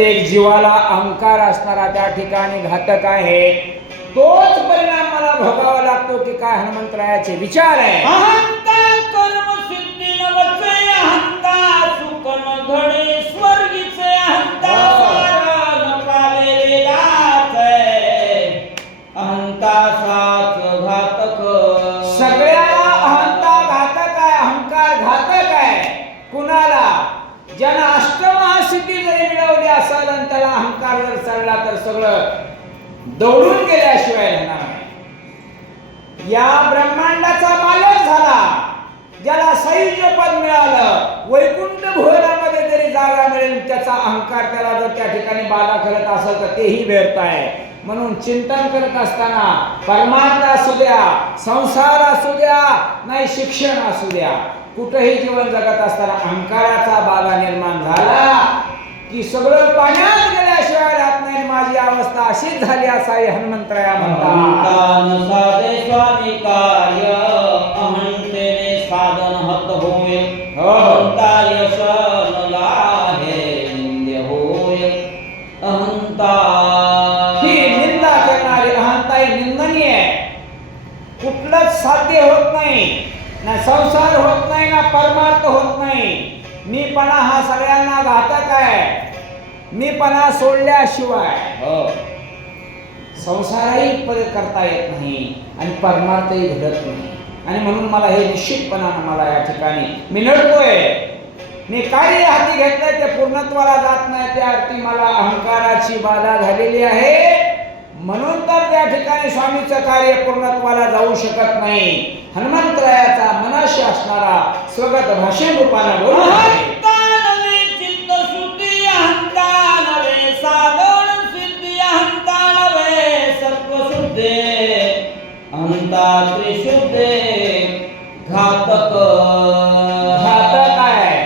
एक जीवाला अहंकार असणारा त्या ठिकाणी घातक आहे. तोच परिणाम मला भोगावा लागतो की काय हनुमंतरायाचे विचार आहे. अहंता कर्म सिद्धी नवचे अहंता सुख न घडे स्वर्गीचे अहंता सारण पाले वेदाचे अहंता साच घातक. सगळ्याला अहंता घातक आहे, अहंकार घातक आहे. कुणाला? ज्यानं अष्टमहासिद्धी जरी मिळवली असेल आणि त्याला अहंकार जर चढला तर सगळं दौडून गेल्याशिवाय राहणार नाही. या ब्रह्मांडाचा मालक झाला, ज्याला सैन्य पद मिळालं, वैकुंठ भुवनामध्ये जरी जागा मिळेल, त्याचा अहंकार त्याला जर त्या ठिकाणी बाधा करत असेल तर तेही व्यर्थ आहे. म्हणून चिंतन करत असताना परमार्थ असू द्या, संसार असू द्या, नाही शिक्षण असू द्या, कुठेही जीवन जगत असताना अहंकाराचा बाधा निर्माण झाला की सगळं पाण्यात गेल्याशिवाय राहत नाही. माझी अवस्था अशीच झाली असाही हनुमंतराया म्हणतात. साधे स्वामी कार्य अहंतेने साधन हत होय. अहंता यश न लाहे निंद्य होय. अहंता ही निंदा करणारी अहंता ही निंदनीय आहे. कुठलंच साध्य होत नाही, ना संसार होत नाही, ना परमार्थ होत नाही. मीपणा हा सगळ्यांना घातक आहे. मीपणा सोडल्याशिवाय संसारही करता येत नाही आणि परमार्थही घडत नाही. आणि म्हणून मला हे निश्चितपणानं मला या ठिकाणी मी नडतोय. मी काही हाती घेतलंय ते पूर्णत्वाला जात नाही. त्या अर्थी मला अहंकाराची बाधा झालेली आहे. म्हणून तर त्या ठिकाणी स्वामीचं कार्य पूर्णत्वाला जाऊ शकत नाही. हनुमंतरायाचा मनाशी असणारा स्वगत भाषण रूपानं बोलून अहंता नवे चित्त शुद्धी अहंता नवे साधन सिद्धी अहंता नवे सत्व शुद्धे अहंता त्रिशुद्धे घातक. घातक आहे.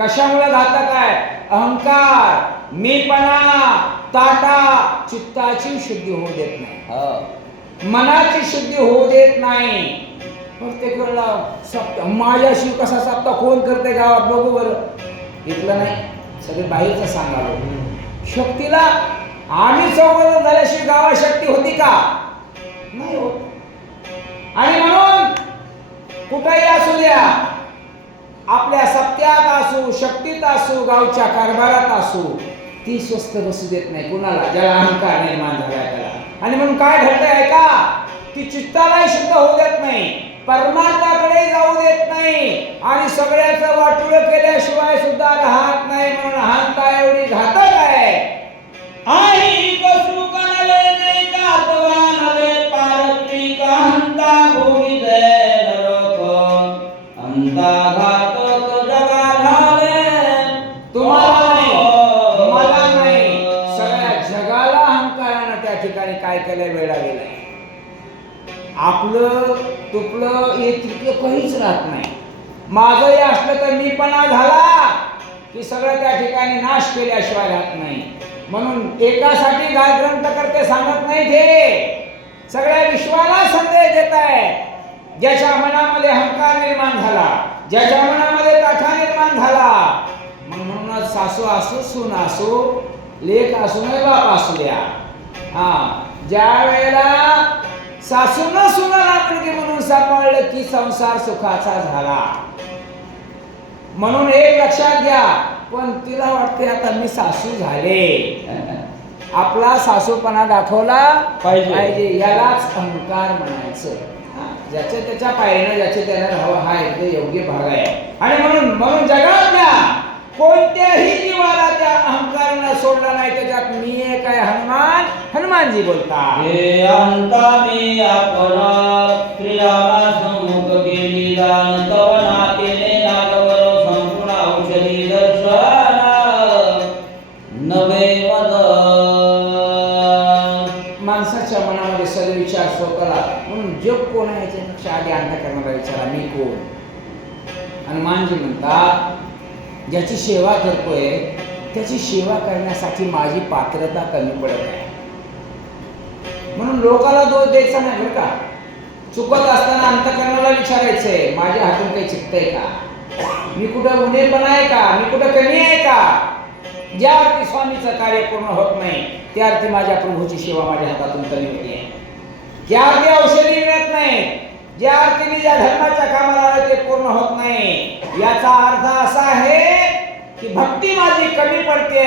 कशामुळे घातक आहे? अहंकार, मीपणा, ताटा चित्ताची शुद्धी होऊ देत नाही, मनाची शुद्धी होऊ देत नाही. प्रत्येक वेळेला सप्ताह माझ्याशी कसा सप्ताह कोण करते गावात बघू बरं. इथलं नाही, सगळे बाहेरचं सांगावं. शक्तीला आम्ही चौघ झाल्याशी गावात शक्ती होती का? नाही होत. आणि म्हणून कुठेही असू द्या, आपल्या सत्यात असू, शक्तीत असू, गावच्या कारभारात असू, ती स्वस्त बसू देत नाही कुणाला, ज्याला अहंकार निर्माण झालाय त्याला. आणि म्हणून काय घडतंय का? ती चित्तालाही शुद्ध होऊ देत नाही, परमार्थाकडे जाऊ देत नाही आणि सगळ्याचं वाटोळ केल्याशिवाय सुद्धा राहत नाही. म्हणून अहंता एवढी घातक आहे. आई कसू कणले दे कातवा नवे पारत्रिक अहंता भोगी दे नरक. अहंता घातक जगा झाले तुम्हाला नाही, मला नाही, सगळ्या जगाला अहंकारानं त्या ठिकाणी काय केलंय, वेळा गेलाय. आपलं तुपलं हे तितकं काहीच राहत नाही. माझंही असलं तर मीपणा झाला की सगळं त्या ठिकाणी नाश केल्याशिवाय राहत नाही. म्हणून एकासाठी ग्रंथकर्ते सांगत नाही, ते सगळ्या विश्वाला संदेश देत आहे. ज्याच्या मनामध्ये अहंकार निर्माण झाला, ज्याच्या मनामध्ये ताठा निर्माण झाला, मग म्हणूनच सासू असू, सून असू, लेक असू, नाही बाप असू द्या, ज्या वेळेला सासून सुनाला मुलगी म्हणून सांभाळलं की संसार सुखाचा झाला. म्हणून एक लक्षात घ्या. पण तिला वाटते आता मी सासू झाले, आपला सासूपणा दाखवला पाहिजे, यालाच अहंकार म्हणायचं. ज्याच्या त्याच्या पायरीनं ज्याचे त्याला राहावं हा एकदम योग्य भाग आहे. आणि म्हणून जगातल्या कोणत्याही जीवाला त्या अहंकारानं सोडला नाही. त्याच्यात मी एक आहे हनुमानजी बोलतात. हे अहंता मी आपण स्त्रियाला सम्मुख केली दान तवना केले नागवर संपूर्ण औषधी दर्शन नवे मद. माणसाच्या मनामध्ये सदविचार स्वतःला, म्हणून जग कोण आहे याच्यापेक्षा आधी अंतःकरणाला विचारा मी कोण. हनुमानजी म्हणतात, ज्याची सेवा करतोय त्याची सेवा करण्यासाठी माझी पात्रता कमी पडत आहे. म्हणून लोकाला दोष द्यायचा नाही बरं का. चुकत असताना अंतःकरणाला विचारायचंय, माझ्या हातून काही चुकतंय का, मी कुठं गुन्हेपणा आहे का, मी कुठं कमी आहे का. ज्या अर्थी स्वामीचं कार्य पूर्ण होत नाही त्या अर्थी माझ्या प्रभूची सेवा माझ्या हातातून कमी होते. ज्या अर्थी औषधी मिळत नाही, ज्या अर्थी मी ज्या धर्माच्या कामाला आलो ते पूर्ण होत नाही, याचा अर्थ असा आहे की भक्ती माझी कमी पडते.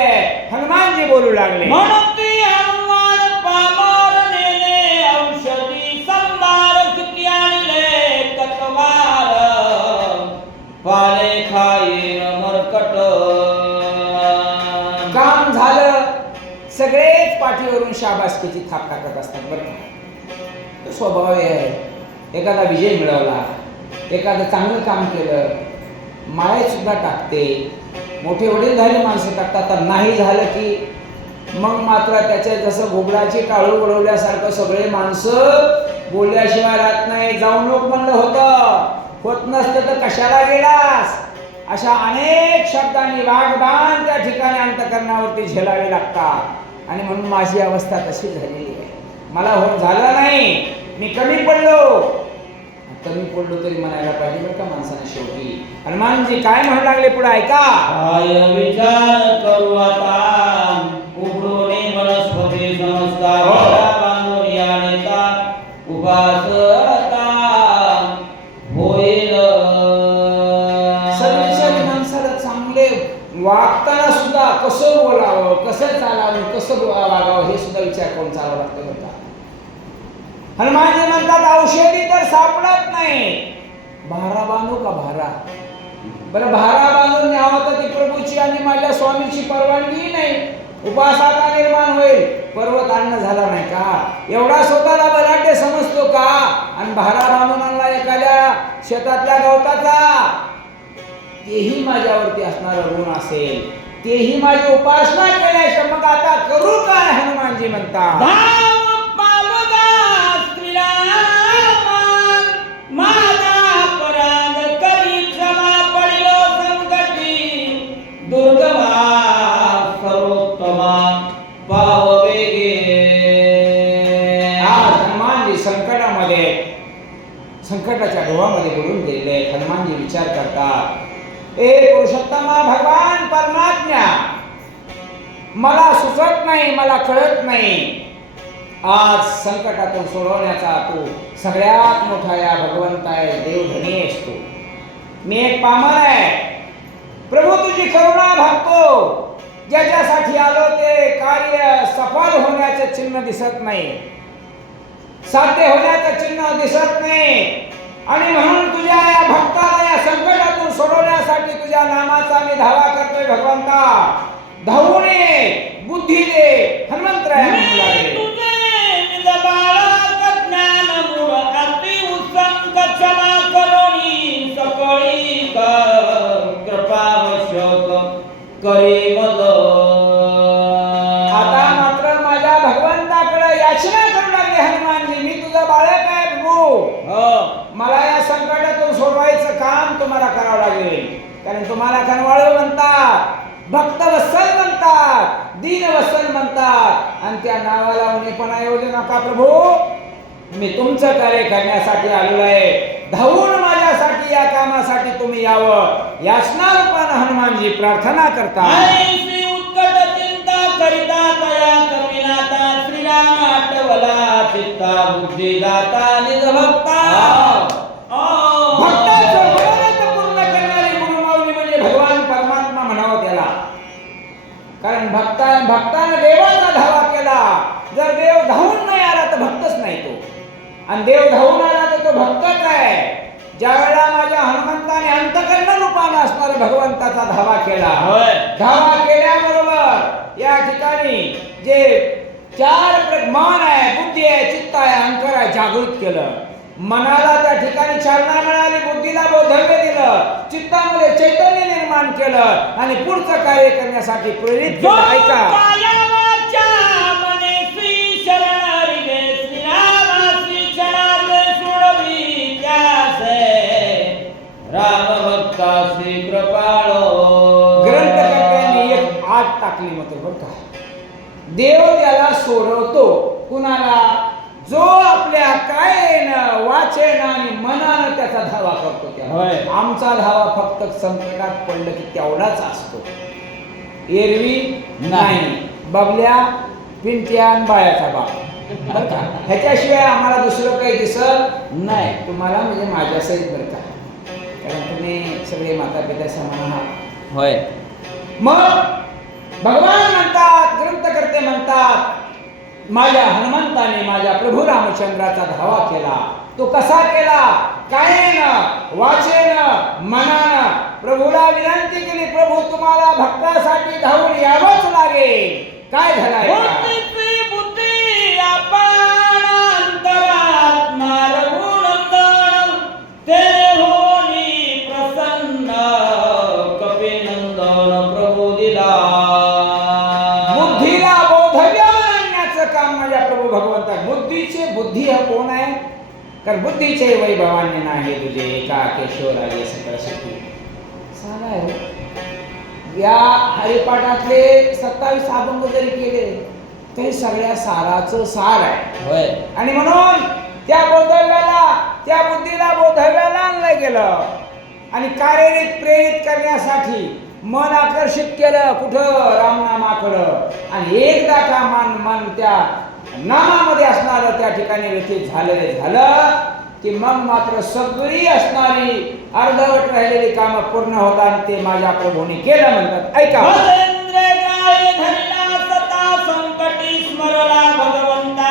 हनुमानजी बोलू लागले, म्हणून ती हनुमान पामर नेने औषधी संभार किती आणले कतवार पाले खाये मरकट. काम झालं, सगळेच पाठीवरून शाबासकीची थाप टाकत असतात. बरं का? तो स्वभाव आहे. एखादा विजय मिळवला, एखादं चांगलं काम केलं, माळे सुद्धा टाकते, मोठे वडीलधारी माणसं टाकतात. तर नाही झालं की मग मात्र त्याच्या जसं घोबडाची टाळू वळवल्यासारखं सगळे माणसं बोलल्याशिवाय राहत नाही. जाऊ नको म्हणलं होतं, होत नसतं तर कशाला गेलास, अशा अनेक शब्दांनी वाग्दान त्या ठिकाणी अंतकरणावरती झेलावे लागतात. आणि म्हणून माझी अवस्था तशी झालेली आहे. मला होत झालं नाही, मी कमी पडलो तरी म्हणायला पाहिजे बरं का माणसाने शेवटी. हनुमानजी काय म्हणू लागले पुढे ऐका. काय विचार करू आता उघडून वनस्पती संस्कार बांधून या नेता उपासता होईल. सर्वसाधारण माणसाला चांगले वागताना सुद्धा कसं बोलावं, कसं चालावं, कसं वागावं हे सुद्धा विचार करून चालावं लागतं बरं का. हनुमानजी म्हणतात औषधी तर सापडत नाही, भारा बांधू का भारा. बरं भारा बांधून न्यावं तर ती प्रभूची आणि माझ्या स्वामीची परवानगी नाही, उपासाचा निर्माण होईल. पर्वत आणणं झाला नाही का, एवढा स्वतःला बलाढ्य समजतो का, आणि भारा बांधून आणला एखाद्या शेतातल्या गवताचा, तेही माझ्यावरती असणारं ऋण असेल, तेही माझी उपासना केल्याशिवाय मग आता करू काय. हनुमानजी म्हणतात माझा अपराध करी क्षमा पडिलो संकटी दुर्गमा सर्वोत्तमा पाववेगे. आज हनुमानजी संकटामध्ये, संकटाच्या डोहामध्ये बुडून गेलेले. हनुमानजी विचार करतात, ए पुरुषोत्तमा भगवान परमात्मा, मला सुचत नाही, मला कळत नाही. आज संकटातून सोडवण्याचा तू सगळ्यात मोठा या भगवंत आहे, देवधनी आहेस तू. मी एक पामर आहे प्रभू, तुझी करुणा भागतो. ज्याच्यासाठी आलो ते कार्य सफल होण्याचे चिन्ह दिसत नाही, साध्य होण्याचं चिन्ह दिसत नाही. आणि म्हणून तुझ्या या भक्ताला या संकटातून सोडवण्यासाठी तुझ्या नामाचा मी धावा करतोय. भगवंता धावून ये, बुद्धी दे. हनुमंतराय म्हणू लागले, आता मात्र माझ्या भगवंताकडे याचना करू लागले हनुमानजी. मी तुझा बाळक आहे प्रभू, मला या संकटातून सोडवायचं काम तुम्हाला करावं लागेल. कारण तुम्हाला कनवाळू म्हणतात, भक्त वत्सल म्हणतात, दीन वत्सल म्हणतात, आणि त्या नावाला उणेपणा येऊ दे नका प्रभू. मी तुमचं कार्य करण्यासाठी आलेलो आहे, धावून माझ्यासाठी या कामासाठी तुम्ही यावं. याचना रूपानं हनुमानजी प्रार्थना करतात. उत्कट चिंता करिता तया कविनाता श्रीराम आठवला चित्ता बुद्धी दाता निज भक्ता. भक्ताचं मनोरथ पूर्ण करणारी गुरुमाऊली म्हणजे भगवान परमात्मा म्हणावं त्याला. कारण भक्तानं देवाचा धावा केला. जर देव धावून नाही आला तर भक्तच नाही तो, आणि देव धावून आला तर तो भक्तच आहे. ज्या वेळेला माझ्या हनुमंताने अंतकर्ण रूपाने असणाऱ्या भगवंताचा धावा केला, धावा केल्याबरोबर या ठिकाणी जे चार मन आहे, बुद्धी आहे, चित्त आहे, अहंकार आहे, जागृत केलं. मनाला त्या ठिकाणी चालना मिळाली, बुद्धीला बोधव्य दिलं, चित्तामध्ये चैतन्य निर्माण केलं, आणि पुढचं कार्य करण्यासाठी प्रेरित केलं. ऐका, ग्रंथकर्त्यांनी एक आट टाकली मत बरं का. देव त्याला सोडवतो कुणाला, जो आपल्या कायेनं वाचेनं आणि मनानं त्याचा धावा करतो त्याला. आमचा धावा फक्त संकटात पडलं की तेवढाच असतो. एरवी नाही. बबल्या पिंट्या आणि बायाचा बाप. बरं का, ह्याच्याशिवाय आम्हाला दुसरं काही दिसत नाही. तुम्हाला म्हणजे माझ्यासहित बरं का, कारण तुम्ही सगळे माता पिता समान आहात. होय. मग भगवान म्हणतात, ग्रंथकर्ते म्हणतात, माझ्या हनुमंताने माझ्या प्रभू रामचंद्राचा धावा केला. तो कसा केला? कायेनं, वाचेनं, मनानं प्रभूला विनंती केली, प्रभू तुम्हाला भक्तासाठी धावून यावंच लागेल. काय झालाय? बुद्धी आपण अंतरात्मा रघुनंदन ते होनी प्रसन्न कपिनंदन प्रभू दिला. बुद्धीला बोधव्य आणण्याचं काम माझ्या प्रभू भगवंता. बुद्धी हा कोण आहे? कारण बुद्धीचे वैभवान्य नाही तुझे एका केशवराजे सकळ सुखी. सांगा या हरिपाठातले 27 अभंग जरी केले तरी सगळ्या साराचं सार आहे. होय. आणि म्हणून त्या बोधव्याला, त्या बुद्धीला बोधव्याला आणलं गेलं आणि कार्यरीत प्रेरित करण्यासाठी मन आकर्षित केलं कुठं? रामनामाकडं. आणि एकदा का मन त्या नामामध्ये असणारं त्या ठिकाणी व्यथित झालं की मग मात्र सगळी असणारी अर्धवट राहिलेली कामं पूर्ण होतात. ते माझ्या प्रभूने केलं म्हणतात. ऐका. संकटी स्मरला भगवंता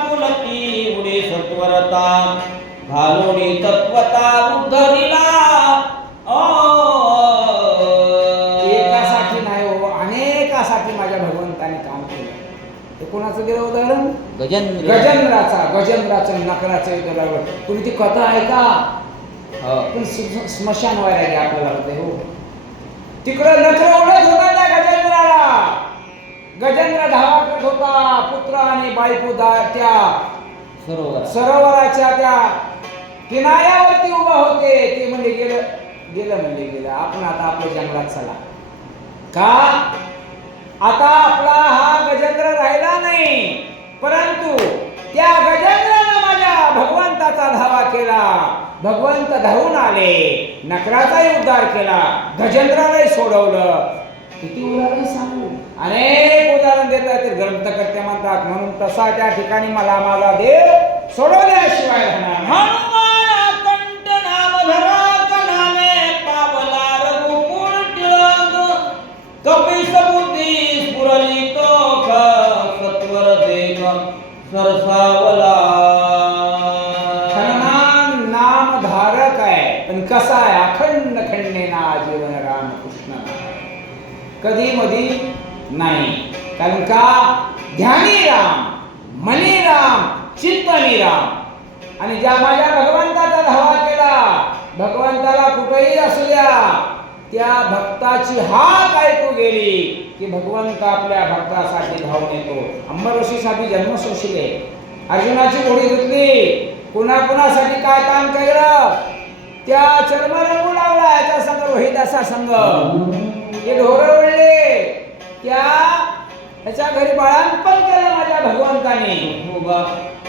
कुलती उडे सत्वरता घालोणी तत्वता उद्धरिला. एकासाठी नाही हो, अनेकासाठी माझ्या भगवंताने काम केलं. हे कोणाचं दिलं उदाहरण? गजेंद्राचं नकराचं उदाहरण. तुम्ही ती कथा ऐका. पण स्मशान व्हायला घ्या आपल्याला होते हो. तिकडं नखर उडत होता त्या गजेंद्राला. गजेंद्र धावा करत होता. पुत्र आणि बायको त्या सरोवराच्या त्या किनाऱ्यावरती उभा होते. ते म्हणजे गेलं आपण आता आपल्या जंगलात चला. का? आता आपला हा गजेंद्र राहिला नाही, परंतु त्या गजेंद्रानं माझ्या भगवंताचा धावा केला. भगवंत धावून आले, नकराचाही उद्धार केला, गजेंद्रालाही सोडवलं. किती उदाहरण सांगू? अनेक उदाहरण देतात ते ग्रंथकर्ते म्हणतात. म्हणून तसा त्या ठिकाणी मला माझा देव सोडवल्याशिवाय राहणार नाही. नाम धारक आहे, पण कसा आहे? अखंड खंडेना जीवन रामकृष्ण, कधी मधी नाही. कारण का? ध्यानी राम, मनी राम, चिंतनी राम. आणि ज्या माझ्या भगवंताचा धावा केला, भगवंताला कुठेही असू द्या, त्या भक्ताची हाक ऐकू गेली की भगवंत आपल्या भक्तासाठी धावून येतो. अंबरऋषीसाठी जन्म सोशिले, अर्जुनाची घोडी धुतली, कुणासाठी काय काम केलं? त्या चर्म रंगू लावला याचा संघ, रोहिदासा संघ. हे ढोरं उडले, त्याच्या घरी बाळांपण केलं माझ्या भगवंताने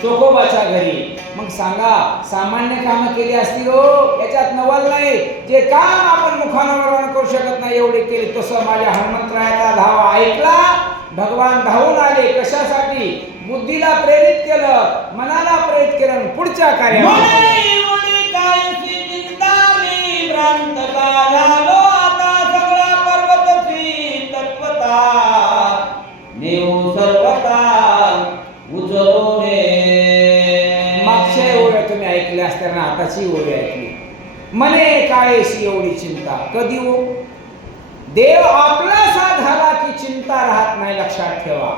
चोखोबाच्या घरी. मग सांगा, सामान्य कामं केली असतील हो, याच्यात नवल नाही. जे काम आपण मुखानं वर्णन करू शकत नाही एवढे केले. तसं माझ्या हनुमंतरायाचा धावा ऐकला, भगवान धावून आले. कशासाठी? बुद्धीला प्रेरित केलं, मनाला प्रेरित केलं, पुढच्या कार्यामध्ये मागच्या ओळ्या तुम्ही ऐकल्या असताना आताची ओळी ऐकली. मने काळेशी एवढी चिंता कधी हो? देव आपलासा झाला की चिंता राहत नाही, लक्षात ठेवा.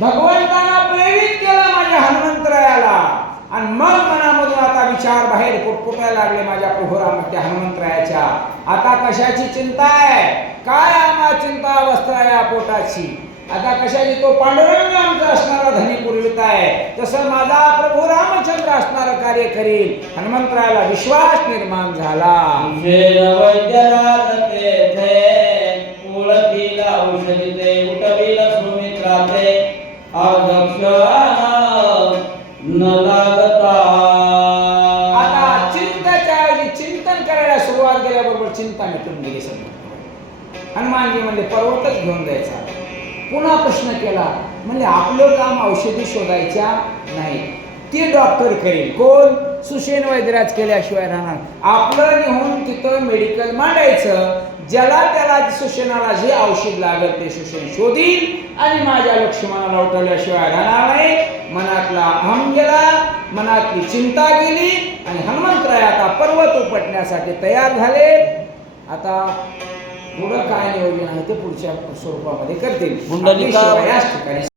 भगवंतानं प्रेरित केलं माझ्या हनुमंतरायाला, आणि मग मनामधून आता विचार बाहेर पुटपुटायला लागले माझ्या प्रभुराम त्या हनुमंतरायाच्या. आता कशाची चिंता आहे? काय आम्हा चिंता वस्त्राया पोटाची. आता कशाची? तो पांडुरंग आमचा असणारा धनी पुरवित आहे, तसं माझा प्रभू रामचंद्र असणारं कार्य करील. हनुमंतरायाला विश्वास निर्माण झाला. आता चिंतेच्या ऐवजी चिंतन करायला सुरुवात केल्याबरोबर चिंता मिटून गेली. हनुमानजी म्हणले पर्वतच घेऊन जायचा. पुन्हा प्रश्न केला, म्हणजे आपलं काम औषधी शोधायच्या नाही, ते डॉक्टर करेल. कोण? सुषेण वैद्यराज केल्याशिवाय राहणार. आपलं नेऊन तिथं मेडिकल मांडायचं, ज्याला त्याला सुषेणाला जे औषध लागेल ते सुषेण शोधील आणि माझ्या लक्ष्मणाला उठवल्याशिवाय राहणार नाही. मनातला अहम गेला, मनातली चिंता गेली आणि हनुमंतराय आता पर्वत उपटण्यासाठी तयार झाले. आता पुढं काय नियोजन आहे ते पुढच्या स्वरूपामध्ये करतील. पुंडलिका आपली सेवा याच ठिकाणी